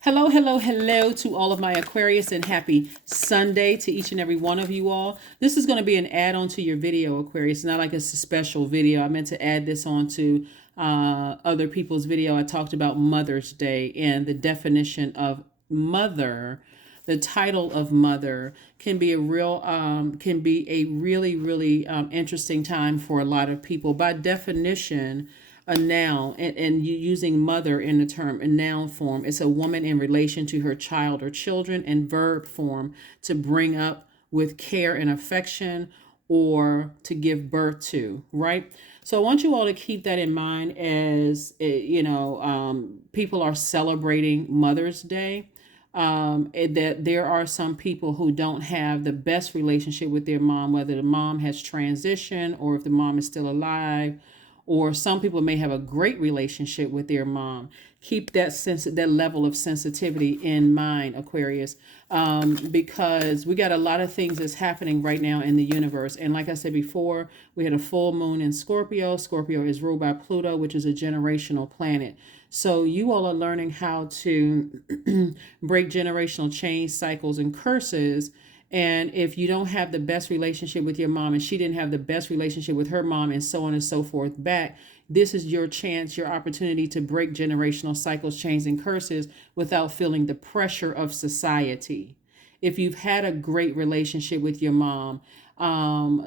Hello, hello, hello to all of my Aquarius and happy Sunday to each and every one of you all. This is going to be an add-on to your video, Aquarius. Not like it's a special video. I meant to add this on to other people's video. I talked about Mother's Day and the definition of mother. The title of mother can be a really interesting time for a lot of people. By definition, a noun, and you using mother in the term in noun form, it's a woman in relation to her child or children, and verb form, to bring up with care and affection or to give birth to, right? So I want you all to keep that in mind as people are celebrating Mother's Day. That there are some people who don't have the best relationship with their mom, whether the mom has transitioned or if the mom is still alive, or some people may have a great relationship with their mom. Keep that level of sensitivity in mind, Aquarius, because we got a lot of things that's happening right now in the universe. And like I said before, we had a full moon in Scorpio. Scorpio is ruled by Pluto, which is a generational planet. So you all are learning how to break generational chain cycles and curses. And if you don't have the best relationship with your mom and she didn't have the best relationship with her mom and so on and so forth back, this is your chance, your opportunity to break generational cycles, chains, and curses without feeling the pressure of society. If you've had a great relationship with your mom,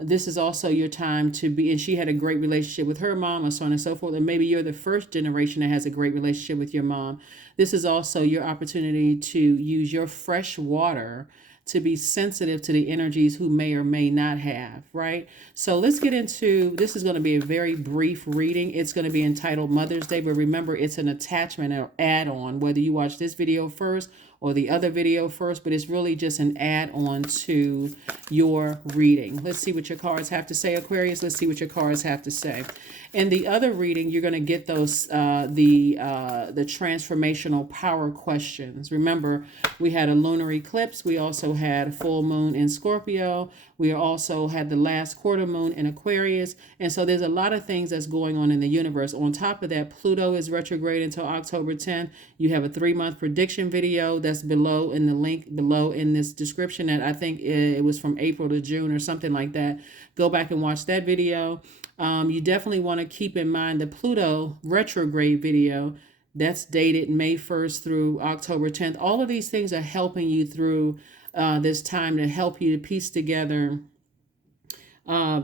this is also your time to be, and she had a great relationship with her mom, and so on and so forth. And maybe you're the first generation that has a great relationship with your mom. This is also your opportunity to use your fresh water to be sensitive to the energies who may or may not have, right? So let's get into, this is going to be a very brief reading. It's going to be entitled Mother's Day, but remember, it's an attachment or add-on, whether you watch this video first or the other video first, but it's really just an add-on to your reading. Let's see what your cards have to say, Aquarius. Let's see what your cards have to say. In the other reading, you're going to get those the transformational power questions. Remember, we had a lunar eclipse. We also had a full moon in Scorpio. We also had the last quarter moon in Aquarius. And so there's a lot of things that's going on in the universe. On top of that, Pluto is retrograde until October 10th. You have a 3-month prediction video that's below in the link below in this description, that I think it was from April to June or something like that. Go back and watch that video. You definitely want to keep in mind the Pluto retrograde video. That's dated May 1st through October 10th. All of these things are helping you through this time to help you to piece together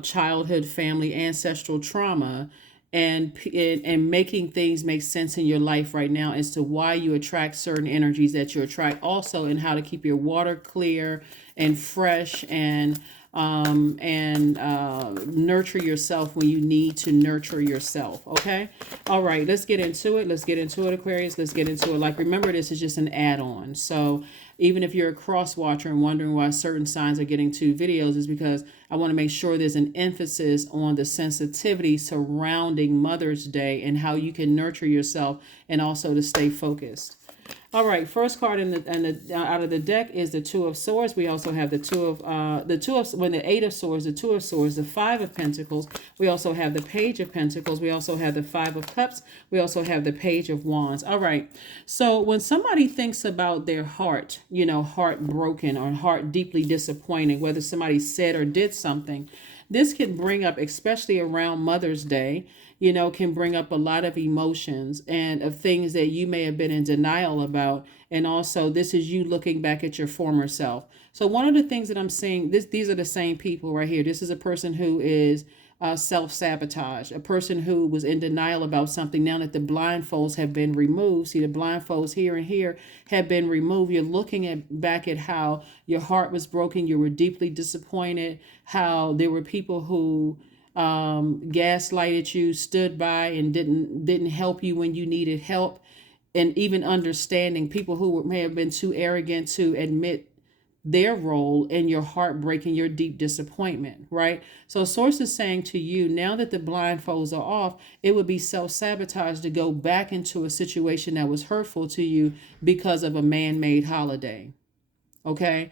childhood, family, ancestral trauma, and making things make sense in your life right now as to why you attract certain energies that you attract. Also, and how to keep your water clear and fresh, and nurture yourself when you need to nurture yourself. Okay. All right. Let's get into it. Let's get into it, Aquarius. Let's get into it. Like, remember, this is just an add-on. So even if you're a cross watcher and wondering why certain signs are getting 2 videos, is because I want to make sure there's an emphasis on the sensitivity surrounding Mother's Day and how you can nurture yourself and also to stay focused. All right, first card out of the deck is the Two of Swords. We also have the Eight of Swords, the Two of Swords, the Five of Pentacles. We also have the Page of Pentacles. We also have the Five of Cups. We also have the Page of Wands. All right, so when somebody thinks about their heart, heart broken or heart deeply disappointed, whether somebody said or did something, this can bring up, especially around Mother's Day, can bring up a lot of emotions and of things that you may have been in denial about. And also, this is you looking back at your former self. So one of the things that I'm seeing, these are the same people right here. This is a person who is self-sabotage, a person who was in denial about something. Now that the blindfolds have been removed, see, the blindfolds here and here have been removed. You're looking back at how your heart was broken. You were deeply disappointed, how there were people who gaslighted you, stood by and didn't help you when you needed help, and even understanding people who may have been too arrogant to admit their role in your heartbreak and your deep disappointment, right? So Source is saying to you, now that the blindfolds are off, it would be self-sabotage to go back into a situation that was hurtful to you because of a man-made holiday, okay?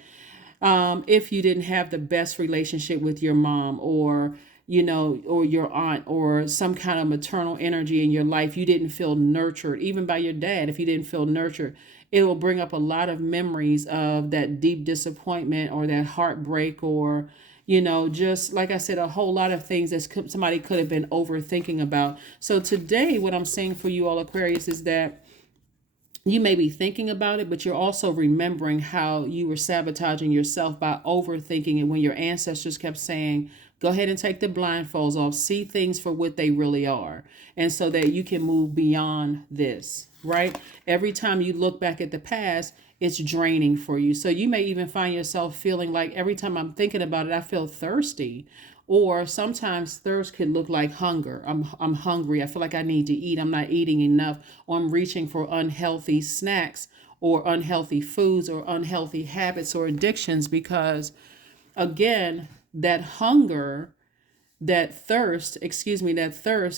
If you didn't have the best relationship with your mom, or or your aunt, or some kind of maternal energy in your life, you didn't feel nurtured, even by your dad. If you didn't feel nurtured, it will bring up a lot of memories of that deep disappointment or that heartbreak, or just like I said, a whole lot of things that somebody could have been overthinking about. So today, what I'm saying for you all, Aquarius, is that you may be thinking about it, but you're also remembering how you were sabotaging yourself by overthinking it when your ancestors kept saying, go ahead and take the blindfolds off, see things for what they really are. And so that you can move beyond this, right? Every time you look back at the past, it's draining for you. So you may even find yourself feeling like every time I'm thinking about it, I feel thirsty. Or sometimes thirst could look like hunger. I'm hungry. I feel like I need to eat. I'm not eating enough. Or I'm reaching for unhealthy snacks or unhealthy foods or unhealthy habits or addictions, because again, that hunger, that thirst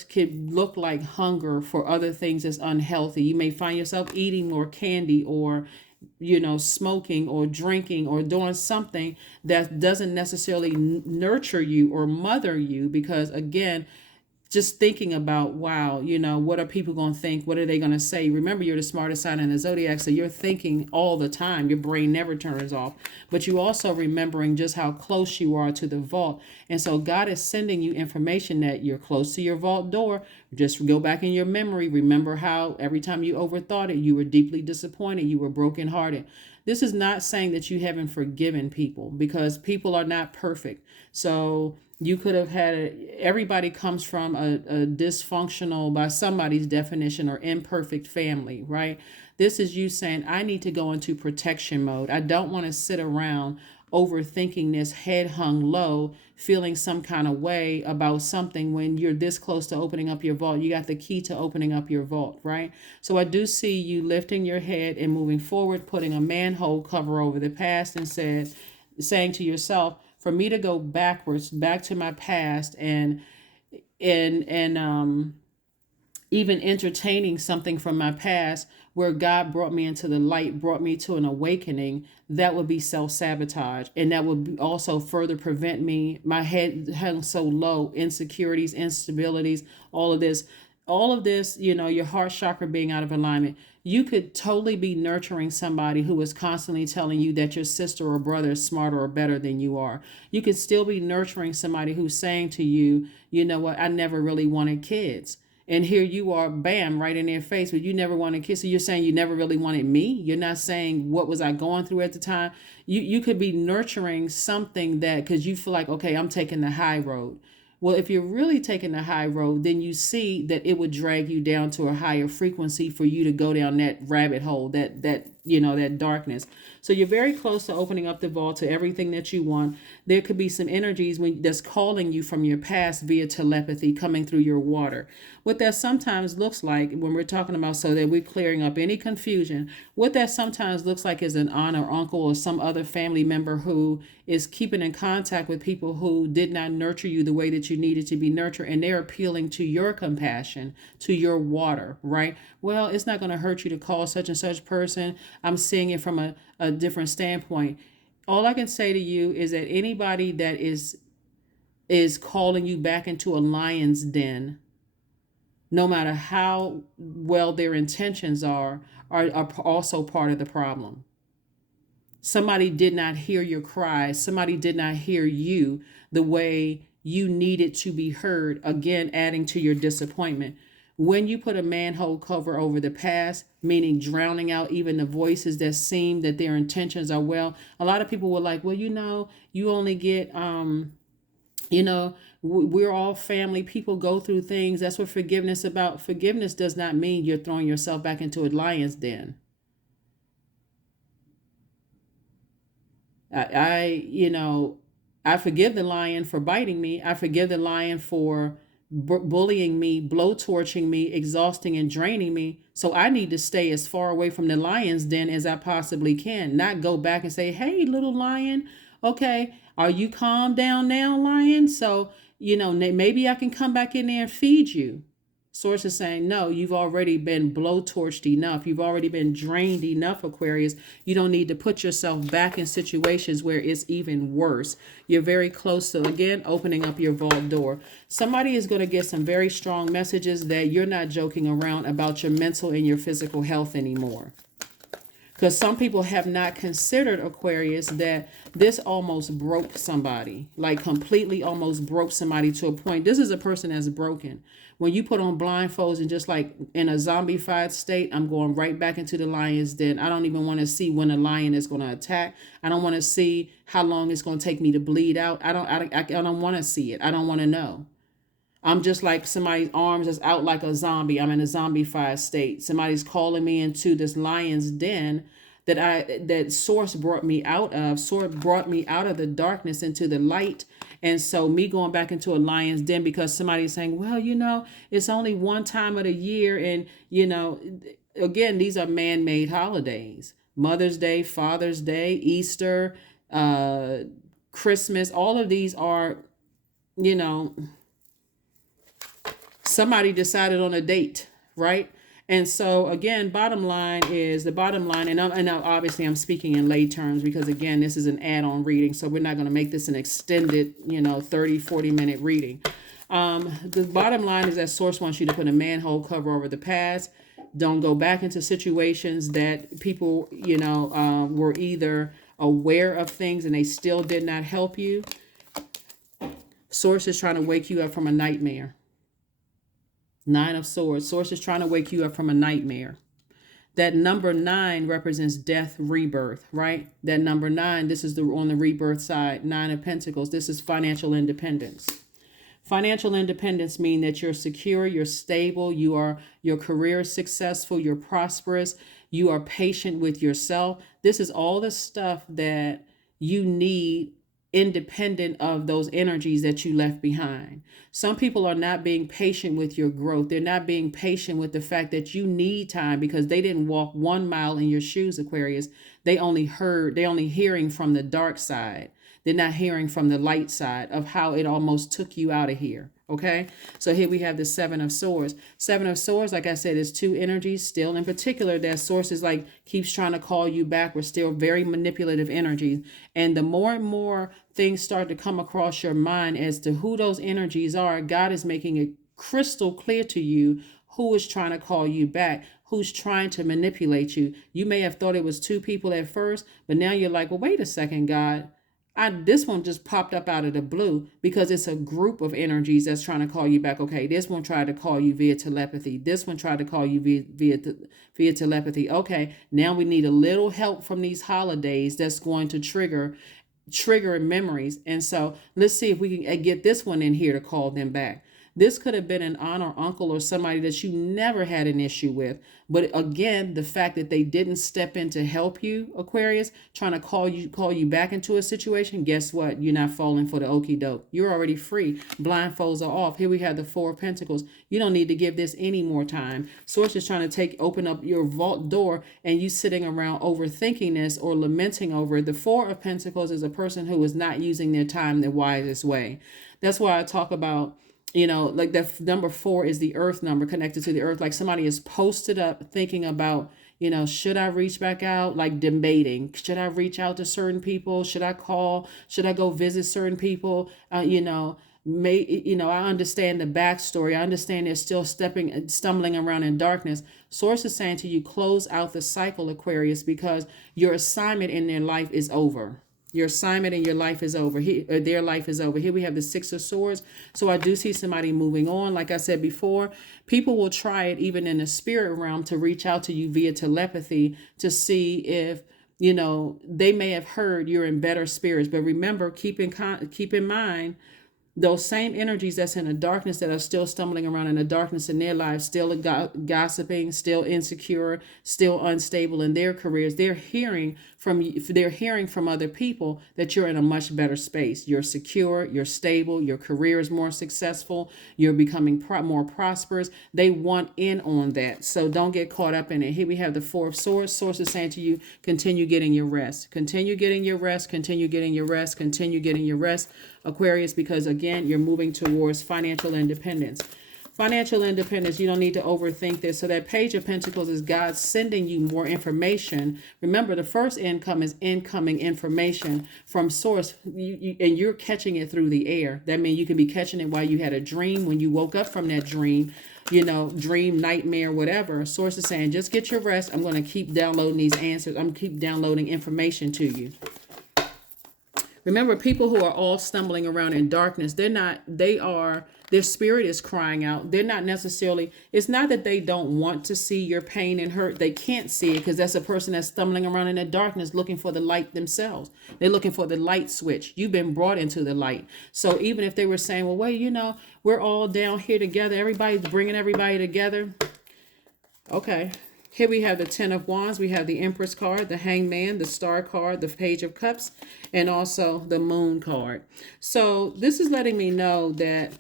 could look like hunger for other things that's unhealthy. You may find yourself eating more candy, or smoking or drinking or doing something that doesn't necessarily nurture you or mother you, because again, just thinking about, wow, what are people going to think? What are they going to say? Remember, you're the smartest sign in the Zodiac, so you're thinking all the time. Your brain never turns off. But you also remembering just how close you are to the vault. And so God is sending you information that you're close to your vault door. Just go back in your memory. Remember how every time you overthought it, you were deeply disappointed. You were brokenhearted. This is not saying that you haven't forgiven people, because people are not perfect. So you could have everybody comes from a dysfunctional, by somebody's definition, or imperfect family, right? This is you saying, I need to go into protection mode. I don't want to sit around overthinking this, head hung low, feeling some kind of way about something when you're this close to opening up your vault. You got the key to opening up your vault, right? So I do see you lifting your head and moving forward, putting a manhole cover over the past, and saying to yourself, for me to go backwards, back to my past, and even entertaining something from my past where God brought me into the light, brought me to an awakening, that would be self-sabotage. And that would also further prevent me, my head hung so low, insecurities, instabilities, all of this, your heart chakra being out of alignment. You could totally be nurturing somebody who is constantly telling you that your sister or brother is smarter or better than you are. You could still be nurturing somebody who's saying to you, you know what, I never really wanted kids. And here you are, bam, right in their face, but you never wanted kids. So you're saying you never really wanted me. You're not saying what was I going through at the time. You could be nurturing something that, because you feel like, okay, I'm taking the high road. Well, if you're really taking the high road, then you see that it would drag you down to a higher frequency for you to go down that rabbit hole, that darkness. So you're very close to opening up the vault to everything that you want. There could be some energies that's calling you from your past via telepathy coming through your water. What that sometimes looks like when we're talking about, so that we're clearing up any confusion, what that sometimes looks like is an aunt or uncle or some other family member who is keeping in contact with people who did not nurture you the way that you needed to be nurtured, and they're appealing to your compassion, to your water, right? Well, it's not going to hurt you to call such and such person. I'm seeing it from a different standpoint. All I can say to you is that anybody that is calling you back into a lion's den, no matter how well their intentions are also part of the problem. Somebody did not hear your cries. Somebody did not hear you the way you needed to be heard, again, adding to your disappointment. When you put a manhole cover over the past, meaning drowning out even the voices that seem that their intentions are well, a lot of people were like, well, you only get, we're all family. People go through things. That's what forgiveness is about. Forgiveness does not mean you're throwing yourself back into a lion's den. I forgive the lion for biting me. I forgive the lion for bullying me, blowtorching me, exhausting and draining me. So I need to stay as far away from the lion's den as I possibly can, not go back and say, hey, little lion, okay, are you calm down now, lion? So, maybe I can come back in there and feed you. Source is saying, no, you've already been blowtorched enough. You've already been drained enough, Aquarius. You don't need to put yourself back in situations where it's even worse. You're very close to, again, opening up your vault door. Somebody is going to get some very strong messages that you're not joking around about your mental and your physical health anymore. Because some people have not considered, Aquarius, that this almost broke somebody, like completely almost broke somebody to a point. This is a person that's broken. When you put on blindfolds and just like in a zombified state, I'm going right back into the lion's den. I don't even want to see when a lion is going to attack. I don't want to see how long it's going to take me to bleed out. I don't want to see it. I don't want to know. I'm just like somebody's arms is out like a zombie. I'm in a zombified state. Somebody's calling me into this lion's den that source brought me out of. Source brought me out of the darkness into the light. And so me going back into a lion's den because somebody's saying, well, it's only one time of the year. And, again, these are man-made holidays. Mother's Day, Father's Day, Easter, Christmas. All of these are, somebody decided on a date, right? And so again, bottom line, and obviously I'm speaking in lay terms because again, this is an add-on reading, so we're not going to make this an extended, 30-40 minute reading. The bottom line is that source wants you to put a manhole cover over the past. Don't go back into situations that people, were either aware of things and they still did not help you. Source is trying to wake you up from a nightmare. 9 of Swords. Source is trying to wake you up from a nightmare. That number 9 represents death, rebirth, right? That number 9, this is on the rebirth side. 9 of Pentacles. This is financial independence. Financial independence means that you're secure, you're stable, your career is successful, you're prosperous, you are patient with yourself. This is all the stuff that you need independent of those energies that you left behind. Some people are not being patient with your growth. They're not being patient with the fact that you need time because they didn't walk 1 mile in your shoes, Aquarius. They only hearing from the dark side. They're not hearing from the light side of how it almost took you out of here. Okay, so here we have the 7 of Swords. 7 of Swords, like I said, is 2 energies still. In particular, that source is like keeps trying to call you back. We're still very manipulative energies. And the more and more things start to come across your mind as to who those energies are, God is making it crystal clear to you who is trying to call you back, who's trying to manipulate you. You may have thought it was 2 people at first, but now you're like, well, wait a second, God. This one just popped up out of the blue because it's a group of energies that's trying to call you back. Okay, this one tried to call you via telepathy. This one tried to call you via telepathy. Okay, now we need a little help from these holidays that's going to trigger memories. And so let's see if we can get this one in here to call them back. This could have been an aunt or uncle or somebody that you never had an issue with. But again, the fact that they didn't step in to help you, Aquarius, trying to call you back into a situation, guess what? You're not falling for the okie doke. You're already free. Blindfolds are off. Here we have the 4 of Pentacles. You don't need to give this any more time. Source is trying to open up your vault door and you sitting around overthinking this or lamenting over it. The 4 of Pentacles is a person who is not using their time the wisest way. That's why I talk about, like that number 4 is the earth number connected to the earth. Like somebody is posted up thinking about, should I reach back out? Like debating, should I reach out to certain people? Should I call? Should I go visit certain people? I understand the backstory. I understand they're still stumbling around in darkness. Source is saying to you, close out the cycle, Aquarius, because your assignment in their life is over. Your assignment in your life is over. Their life is over. Here we have the 6 of Swords. So I do see somebody moving on. Like I said before, people will try it even in the spirit realm to reach out to you via telepathy to see if, they may have heard you're in better spirits. But remember, keep in mind, those same energies that's in the darkness that are still stumbling around in the darkness in their lives, still gossiping, still insecure, still unstable in their careers. They're hearing from other people that you're in a much better space. You're secure, you're stable, your career is more successful, you're becoming more prosperous. They want in on that. So don't get caught up in it. Here we have the 4 of Swords. Source is saying to you, continue getting your rest. Continue getting your rest. Continue getting your rest. Continue getting your rest, Aquarius, because again, you're moving towards financial independence. Financial independence, you don't need to overthink this. So that Page of Pentacles is God sending you more information. Remember, the first income is incoming information from source, and you're catching it through the air. That means you could be catching it while you had a dream, when you woke up from that dream, dream, nightmare, whatever. Source is saying, just get your rest. I'm going to keep downloading these answers. I'm keep downloading information to you. Remember, people who are all stumbling around in darkness, their spirit is crying out. They're not necessarily, it's not that they don't want to see your pain and hurt. They can't see it because that's a person that's stumbling around in the darkness looking for the light themselves. They're looking for the light switch. You've been brought into the light. So even if they were saying, well, wait, we're all down here together. Everybody's bringing everybody together. Okay. Here we have the Ten of Wands, we have the Empress card, the Hangman, the Star card, the Page of Cups, and also the Moon card. So this is letting me know that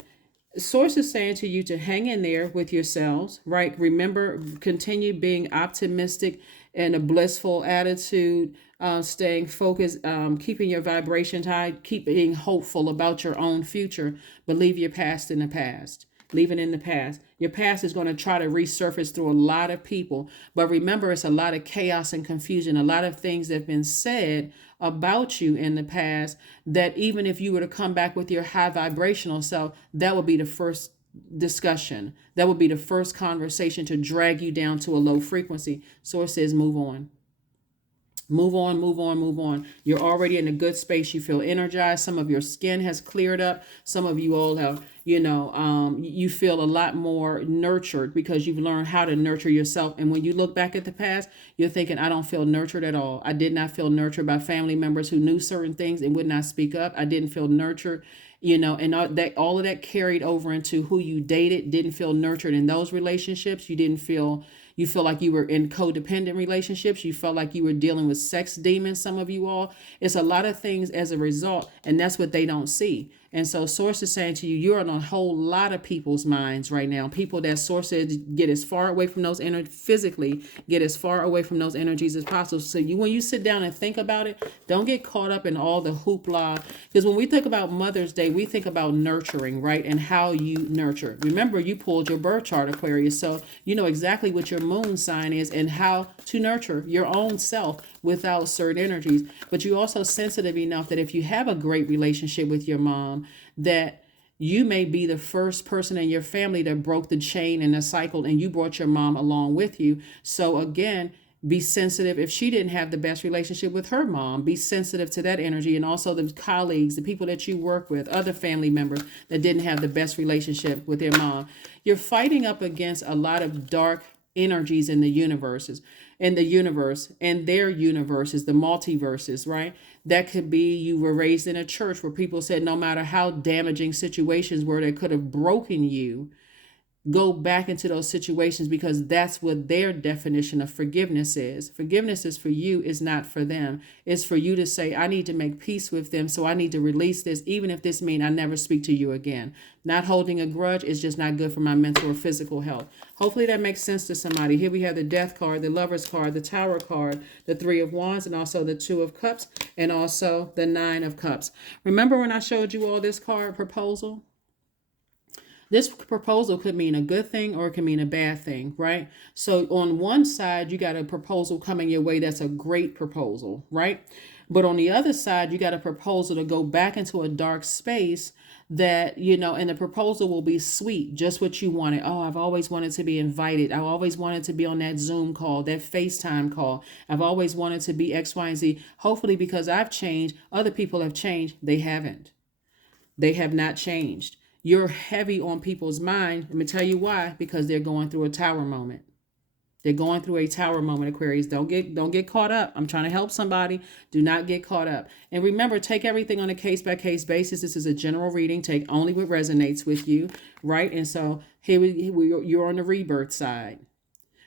Source is saying to you to hang in there with yourselves, right? Remember, continue being optimistic and a blissful attitude, staying focused, keeping your vibrations high, keep being hopeful about your own future, but leave your past in the past. Leave it in the past. Your past is going to try to resurface through a lot of people. But remember, it's a lot of chaos and confusion, a lot of things that have been said about you in the past that even if you were to come back with your high vibrational self, that would be the first discussion. That would be the first conversation to drag you down to a low frequency. Source says, move on. Move on, move on, move on. You're already in a good space. You feel energized. Some of your skin has cleared up. Some of you all have, you feel a lot more nurtured because you've learned how to nurture yourself. And when you look back at the past, you're thinking, I don't feel nurtured at all. I did not feel nurtured by family members who knew certain things and would not speak up. I didn't feel nurtured, and all of that carried over into who you dated. Didn't feel nurtured in those relationships. You feel like you were in codependent relationships. You felt like you were dealing with sex demons, some of you all. It's a lot of things as a result, and that's what they don't see. And so Source is saying to you, you're on a whole lot of people's minds right now. People that Source says get as far away from those physically, get as far away from those energies as possible. So when you sit down and think about it, don't get caught up in all the hoopla. Because when we think about Mother's Day, we think about nurturing, right? And how you nurture. Remember, you pulled your birth chart, Aquarius. So you know exactly what your moon sign is and how to nurture your own self without certain energies. But you're also sensitive enough that if you have a great relationship with your mom, that you may be the first person in your family that broke the chain and the cycle, and you brought your mom along with you. So again, be sensitive. If she didn't have the best relationship with her mom, be sensitive to that energy. And also the colleagues, the people that you work with, other family members that didn't have the best relationship with their mom. You're fighting up against a lot of dark energies in the universe, and their universes, the multiverses, right? That could be you were raised in a church where people said no matter how damaging situations were that could have broken you, go back into those situations because that's what their definition of forgiveness is. Forgiveness is for you, is not for them. It's for you to say, I need to make peace with them, so I need to release this, even if this means I never speak to you again. Not holding a grudge is just not good for my mental or physical health. Hopefully that makes sense to somebody. Here we have the Death card, the Lovers card, the Tower card, the Three of Wands, and also the Two of Cups, and also the Nine of Cups. Remember when I showed you all this card proposal? This proposal could mean a good thing or it can mean a bad thing, right? So on one side, you got a proposal coming your way that's a great proposal, right? But on the other side, you got a proposal to go back into a dark space that, and the proposal will be sweet, just what you wanted. Oh, I've always wanted to be invited. I always wanted to be on that Zoom call, that FaceTime call. I've always wanted to be X, Y, and Z. Hopefully because I've changed, other people have changed. They haven't. They have not changed. You're heavy on people's mind. Let me tell you why. Because they're going through a tower moment. They're going through a tower moment, Aquarius. Don't get caught up. I'm trying to help somebody. Do not get caught up. And remember, take everything on a case-by-case basis. This is a general reading. Take only what resonates with you, right? And so you're on the rebirth side.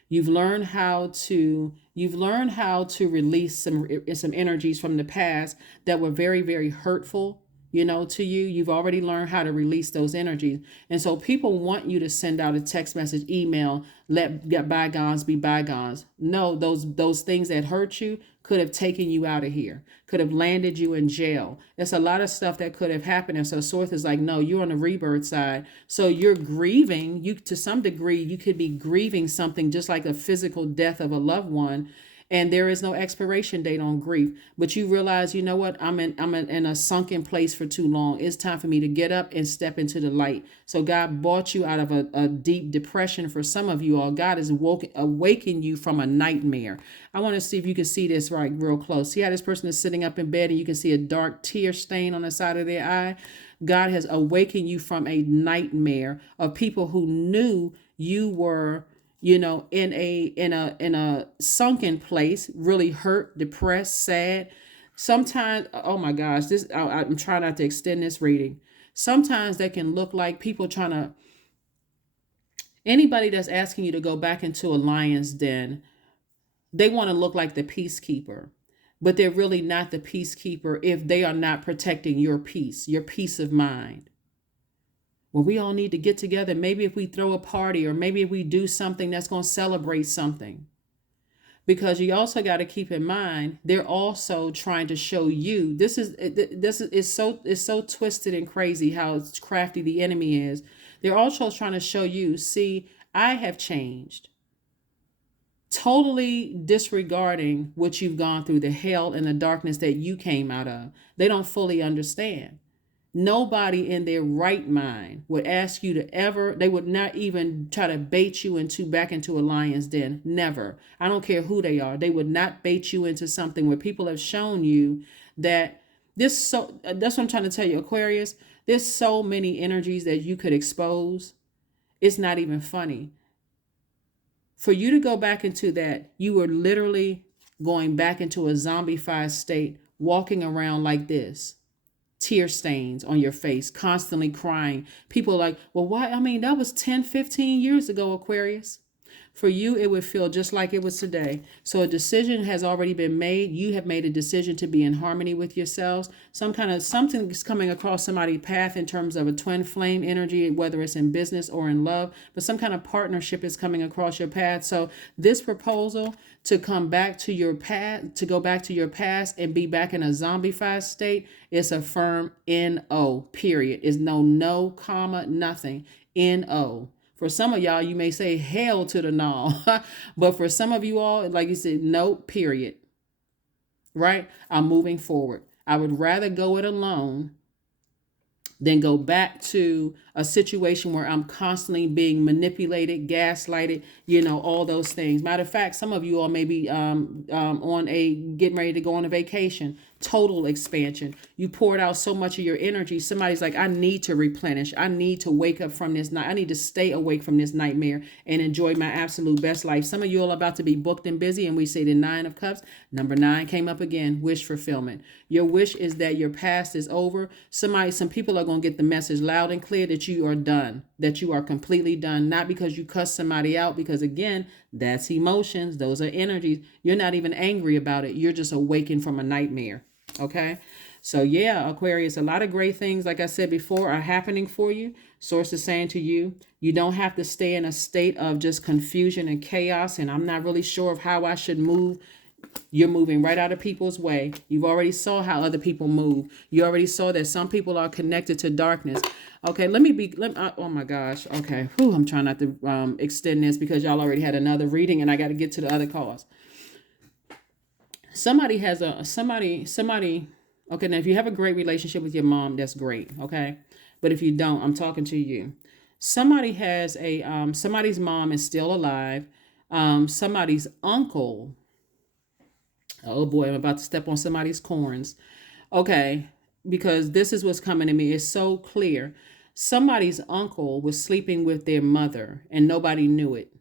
You've learned how to release some energies from the past that were very, very hurtful to you. You've already learned how to release those energies. And so people want you to send out a text message, email, let get bygones be bygones. No, those things that hurt you could have taken you out of here, could have landed you in jail. There's a lot of stuff that could have happened. And so Source is like, no, you're on the rebirth side. So you're grieving. You, to some degree, you could be grieving something just like a physical death of a loved one, and there is no expiration date on grief. But you realize, you know what, I'm in a sunken place for too long. It's time for me to get up and step into the light. So God brought you out of a deep depression. For some of you all, God is awaken you from a nightmare. I want to see if you can see this right real close. See how this person is sitting up in bed and you can see a dark tear stain on the side of their eye? God has awakened you from a nightmare of people who knew you were, in a sunken place, really hurt, depressed, sad. Sometimes, oh my gosh, I'm trying not to extend this reading. Sometimes that can look like people trying to, anybody that's asking you to go back into a lion's den, they want to look like the peacekeeper, but they're really not the peacekeeper if they are not protecting your peace of mind. Well, we all need to get together. Maybe if we throw a party, or maybe if we do something that's going to celebrate something. Because you also got to keep in mind, they're also trying to show you, this is so twisted and crazy how crafty the enemy is. They're also trying to show you, see, I have changed. Totally disregarding what you've gone through, the hell and the darkness that you came out of. They don't fully understand. Nobody in their right mind would ask you to ever, they would not even try to bait you back into a lion's den. Never. I don't care who they are. They would not bait you into something where people have shown you that that's what I'm trying to tell you, Aquarius. There's so many energies that you could expose. It's not even funny. For you to go back into that, you were literally going back into a zombified state, walking around like this. Tear stains on your face, constantly crying. People are like, well, why? I mean, that was 10, 15 years ago, Aquarius. For you, it would feel just like it was today. So a decision has already been made. You have made a decision to be in harmony with yourselves. Something is coming across somebody's path in terms of a twin flame energy, whether it's in business or in love, but some kind of partnership is coming across your path. So this proposal to come back to your past, to go back to your past and be back in a zombified state, is a firm N-O, period. Is no, comma, nothing. N-O. For some of y'all, you may say hell to the no. But for some of you all, like you said, no, period. Right? I'm moving forward. I would rather go it alone than go back to a situation where I'm constantly being manipulated, gaslighted, all those things. Matter of fact, some of you all may be getting ready to go on a vacation. Total expansion. You poured out so much of your energy. Somebody's like, I need to replenish. I need to wake up from this night. I need to stay awake from this nightmare and enjoy my absolute best life. Some of you all are about to be booked and busy, and we say the 9 of Cups. Number 9 came up again. Wish fulfillment. Your wish is that your past is over. Some people are going to get the message loud and clear that you are done, that you are completely done. Not because you cussed somebody out, because again, that's emotions. Those are energies. You're not even angry about it. You're just awakened from a nightmare. Okay. So yeah, Aquarius, a lot of great things, like I said before, are happening for you. Source is saying to you, you don't have to stay in a state of just confusion and chaos. And I'm not really sure of how I should move. You're moving right out of people's way. You've already saw how other people move. You already saw that some people are connected to darkness. Okay, oh my gosh. Okay. Whew, I'm trying not to extend this because y'all already had another reading and I got to get to the other cause. Somebody, okay, now if you have a great relationship with your mom, that's great, okay? But if you don't, I'm talking to you. Somebody has somebody's mom is still alive. Somebody's uncle, oh boy, I'm about to step on somebody's corns. Okay, because this is what's coming to me. It's so clear. Somebody's uncle was sleeping with their mother and nobody knew it.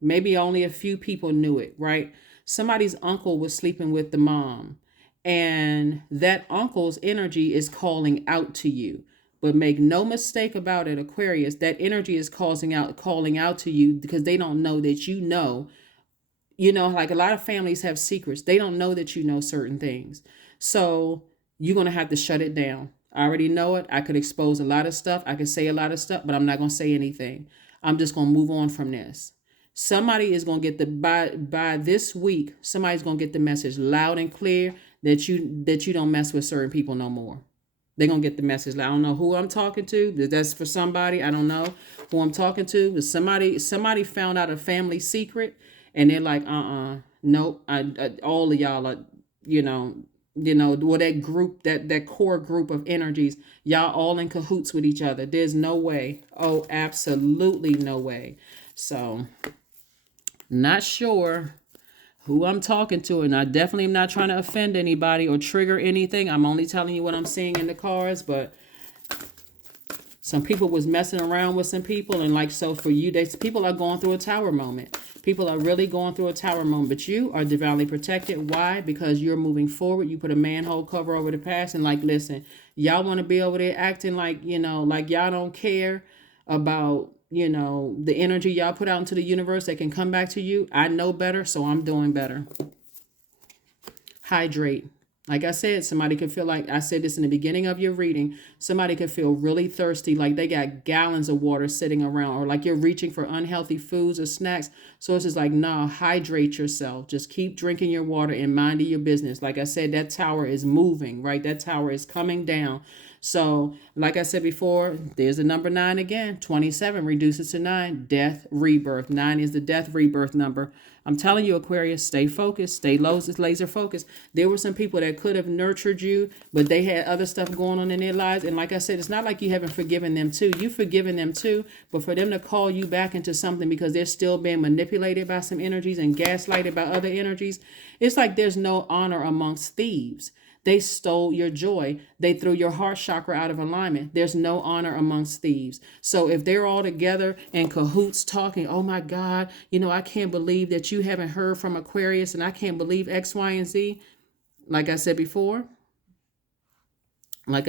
Maybe only a few people knew it, right? Somebody's uncle was sleeping with the mom, and that uncle's energy is calling out to you. But make no mistake about it, Aquarius, that energy is calling out to you because they don't know that you know. Like a lot of families have secrets. They don't know that you know certain things. So you're going to have to shut it down. I already know it. I could expose a lot of stuff. I could say a lot of stuff, but I'm not going to say anything. I'm just going to move on from this. Somebody is going to get the by this week, somebody's going to get the message loud and clear that you don't mess with certain people no more. They're going to get the message. I don't know who I'm talking to. That's for somebody. I don't know who I'm talking to. But somebody found out a family secret and they're like, nope. All of y'all are, well, that group, that core group of energies, y'all all in cahoots with each other. There's no way. Oh, absolutely no way. So, not sure who I'm talking to, and I definitely am not trying to offend anybody or trigger anything. I'm only telling you what I'm seeing in the cards, but some people was messing around with some people, and like, so for you, people are going through a tower moment. People are really going through a tower moment, but you are divinely protected. Why? Because you're moving forward. You put a manhole cover over the past, and like, listen, y'all want to be over there acting like, like y'all don't care about, the energy y'all put out into the universe that can come back to you. I know better, so I'm doing better. Hydrate. Like I said, somebody could feel like, I said this in the beginning of your reading, somebody could feel really thirsty, like they got gallons of water sitting around, or like you're reaching for unhealthy foods or snacks. So it's just like, no, hydrate yourself. Just keep drinking your water and minding your business. Like I said, that tower is moving, right? That tower is coming down. So, like I said before, there's the number 9 again. 27 reduces to 9. Death, rebirth. 9 is the death rebirth number. I'm telling you, Aquarius, stay focused. Stay laser focused. There were some people that could have nurtured you, but they had other stuff going on in their lives. And like I said, it's not like you haven't forgiven them too. You've forgiven them too. But for them to call you back into something because they're still being manipulated by some energies and gaslighted by other energies, it's like there's no honor amongst thieves. They stole your joy. They threw your heart chakra out of alignment. There's no honor amongst thieves. So if they're all together in cahoots talking, oh my God, I can't believe that you haven't heard from Aquarius, and I can't believe X, Y, and Z. Like I said before, you're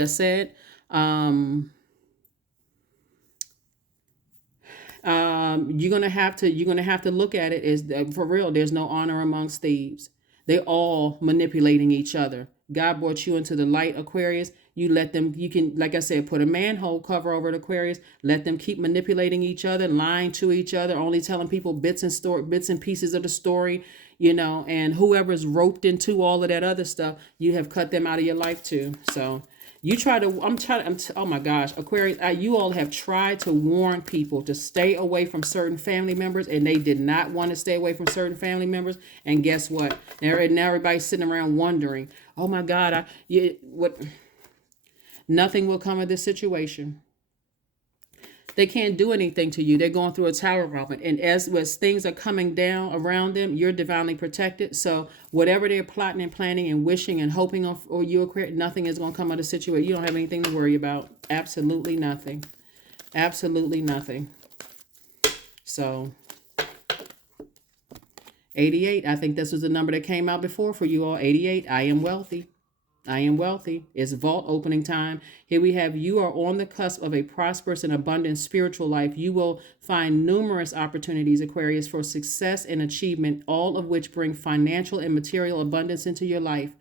gonna have to look at it as, for real, there's no honor amongst thieves. They're all manipulating each other. God brought you into the light, Aquarius. You let them, you can, like I said, put a manhole cover over the Aquarius. Let them keep manipulating each other, lying to each other, only telling people bits and pieces of the story, and whoever's roped into all of that other stuff, you have cut them out of your life too. So oh my gosh, Aquarius, you all have tried to warn people to stay away from certain family members, and they did not want to stay away from certain family members. And guess what? Now everybody's sitting around wondering, oh my God, what? Nothing will come of this situation. They can't do anything to you. They're going through a tower moment. And as things are coming down around them, you're divinely protected. So whatever they're plotting and planning and wishing and hoping on, or you, nothing is going to come out of the situation. You don't have anything to worry about. Absolutely nothing. Absolutely nothing. So 88, I think this was the number that came out before for you all. 88, I am wealthy. I am wealthy. It's vault opening time. Here we have, you are on the cusp of a prosperous and abundant spiritual life. You will find numerous opportunities, Aquarius, for success and achievement, all of which bring financial and material abundance into your life.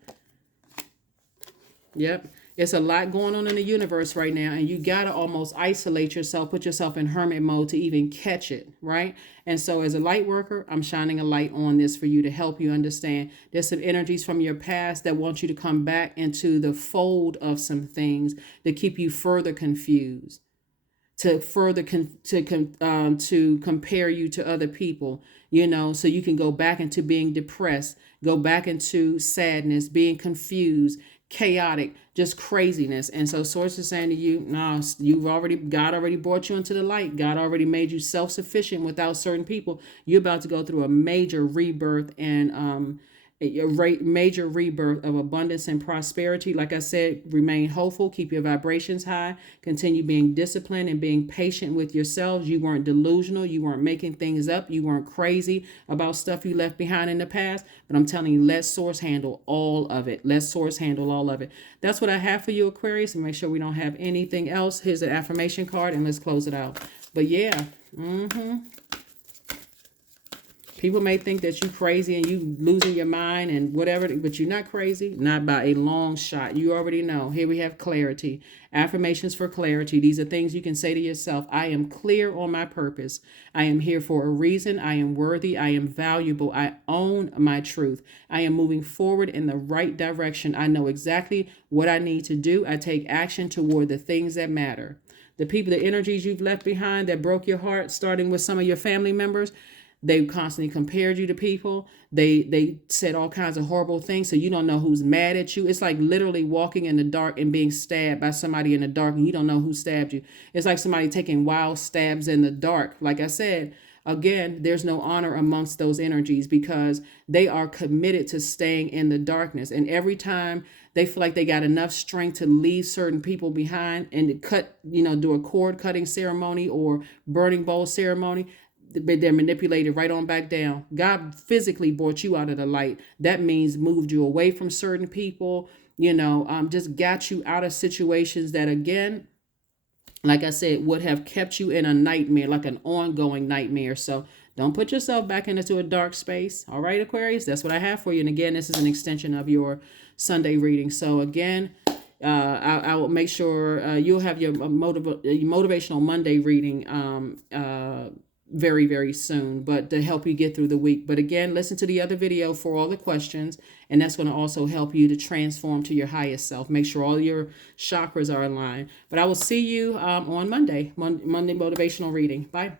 Yep. It's a lot going on in the universe right now, and you got to almost isolate yourself, put yourself in hermit mode to even catch it, right? And so as a light worker, I'm shining a light on this for you to help you understand. There's some energies from your past that want you to come back into the fold of some things that keep you further confused, to further to compare you to other people, so you can go back into being depressed, go back into sadness, being confused, chaotic, just craziness. And so source is saying to you, no, God already brought you into the light. God already made you self-sufficient without certain people. You're about to go through a major rebirth and major rebirth of abundance and prosperity. Like I said, remain hopeful, keep your vibrations high, continue being disciplined and being patient with yourselves. You weren't delusional, you weren't making things up, you weren't crazy about stuff you left behind in the past. But I'm telling you, let source handle all of it. Let source handle all of it. That's what I have for you, Aquarius, and make sure we don't have anything else. Here's an affirmation card, and let's close it out. But yeah, People may think that you crazy and you losing your mind and whatever, but you're not crazy, not by a long shot. You already know. Here we have clarity. Affirmations for clarity. These are things you can say to yourself. I am clear on my purpose. I am here for a reason. I am worthy. I am valuable. I own my truth. I am moving forward in the right direction. I know exactly what I need to do. I take action toward the things that matter. The people, the energies you've left behind that broke your heart, starting with some of your family members, they constantly compared you to people. They said all kinds of horrible things, so you don't know who's mad at you. It's like literally walking in the dark and being stabbed by somebody in the dark, and you don't know who stabbed you. It's like somebody taking wild stabs in the dark. Like I said, again, there's no honor amongst those energies because they are committed to staying in the darkness. And every time they feel like they got enough strength to leave certain people behind and to cut, do a cord cutting ceremony or burning bowl ceremony, they're manipulated right on back down. God physically brought you out of the light. That means moved you away from certain people, just got you out of situations that, again, like I said, would have kept you in a nightmare, like an ongoing nightmare. So don't put yourself back into a dark space. All right, Aquarius, that's what I have for you. And again, this is an extension of your Sunday reading. So again, I will make sure you'll have your motivational Monday reading very, very soon, but to help you get through the week. But again, listen to the other video for all the questions, and that's going to also help you to transform to your highest self. Make sure all your chakras are aligned. But I will see you on Monday motivational reading. Bye.